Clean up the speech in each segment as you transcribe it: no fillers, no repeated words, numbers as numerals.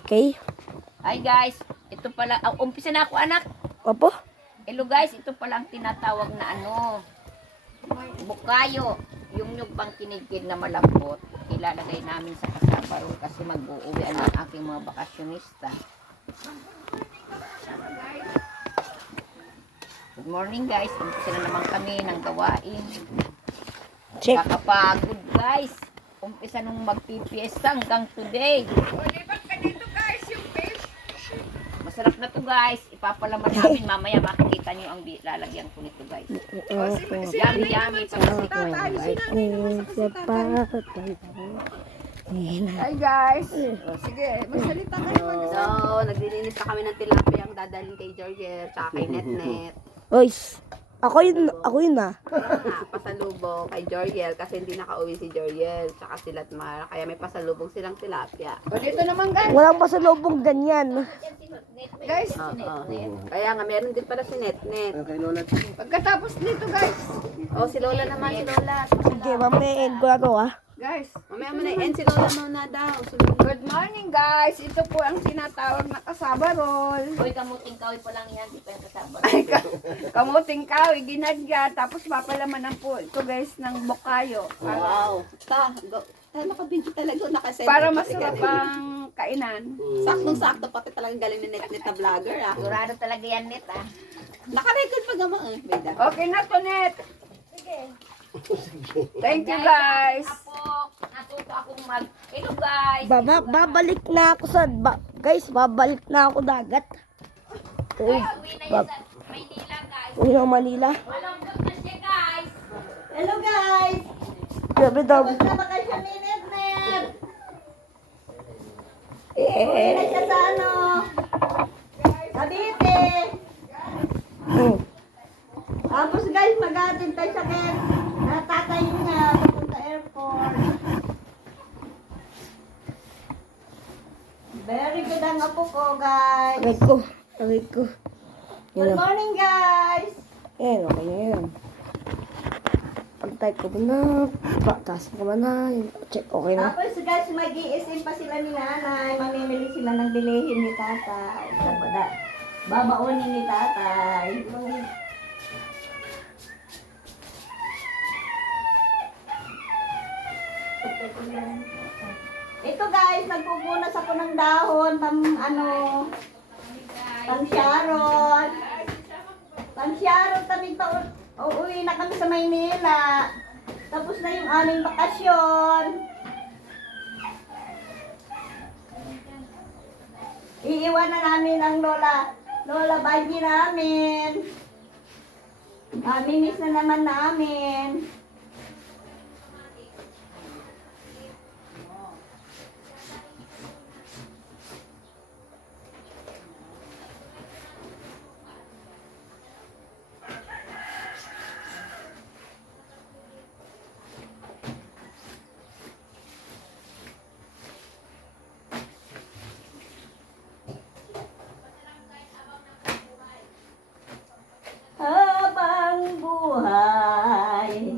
Okay? Hi guys, ito pala, umpisa na ako anak. Opo? Hello guys, ito pala ang tinatawag na bukayo. Yung nyug pang kinigid na malambot, ilalagay namin sa kasabaro kasi mag-uuwi ang aking mga bakasyonista. Good morning guys, umpisa na naman kami ng gawain. Check. Kakapagod guys. Umpisa nung magpipiesta hanggang today. Masarap na to guys. Ipapalaman namin mamaya makikita niyo ang lalagyan ko nito guys. Yummy yummy. Hi guys. Sige, magsalita kayo. So, naglilinis na kami ng tilapia ang dadalhin kay George tsaka kay Netnet. Oy, ako yun na. Pasalubong kay Joriel kasi hindi nakauwi si Joriel tsaka si Latmar. Kaya may pasalubong silang tilapia. O dito naman guys. Walang pasalubong ganyan. Guys, Kaya nga, meron din pala si Netnet. pagkatapos nito guys. O, si Lola naman, si Lola. Sige, mamaya end ko na to ha. Guys, Mamaya mo na i-end si Lola muna daw. good morning guys. Ito po ang tinatawag na kasaba roll. Uy, kamuting kahoy pa lang yan. Di pa yung kasama. Ay, kamuting kahoy, ginadya. Tapos papalamanan po ito guys ng bukayo. Wow. Nakabidyo talaga. Nakasend. Para masarap ang kainan. Saktong-sakto pati talagang galing ni Netnet na vlogger. Sigurado talaga yan net Nakarecord pa gama. Beda. Okay na to, Net. Thank you guys. Natuto akong hello guys. Babalik na ako guys, babalik na ako dagat. Uy, Uwi na yan sa Maynila guys. uwi ng Manila. Malambot na siya guys. Hello guys! Grabe daw. Basta bakasyon ni Netnet. Eh, Siya sa ano? Cavite. Tapos guys, mag-atin tayo sa ken. Tatay niya, papunta airport. Very good ang apo ko, guys. aray ko. Good morning, guys. Yan, okay na yan. Pagtay ko ba na, taas ko ba na, check okay na. Tapos guys, mag-iisim pa sila ni nanay. Mamimili sila ng bilihin ni tatay. Babaunin ni tatay. Ito guys, nagpupunas ako ng dahon, Sharon. Pang Sharon, uuwi na kami sa Maynila. Tapos na yung aming bakasyon. Iiwan na namin ang Lola Baggy namin. Miss na naman namin. Habang buhay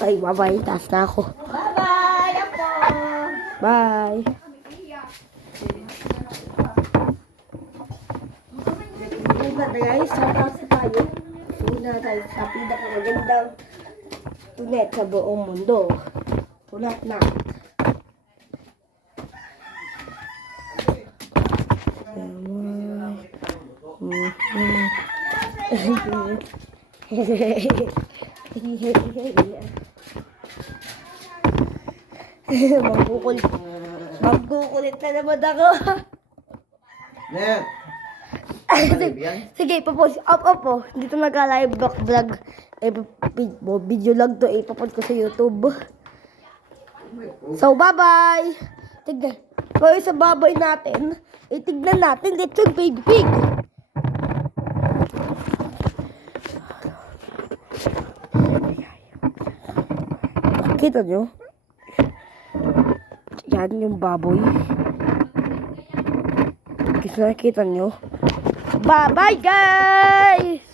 Okay, bye-bye. Taas na ako. Bye-bye, Apo! Bye. Una guys, tatasa tayo. Una tayo sa pinakamagandang tunet sa buong mundo. Tunat na. Magkukulit. Magkukulit na naman ako. Net! Sige, ipapost. Opo. Dito nagka-live vlog. Video lang to. Ipapost ko sa YouTube. So, bye-bye. Tignan. Kaya sa babay natin, tignan natin. Let's go, baby pig. Kita nyo? Yan yung baboy. Kasi nakita nyo? Bye-bye, guys!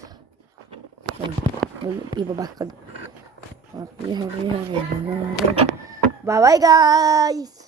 Ibaba ka. Bye-bye, guys!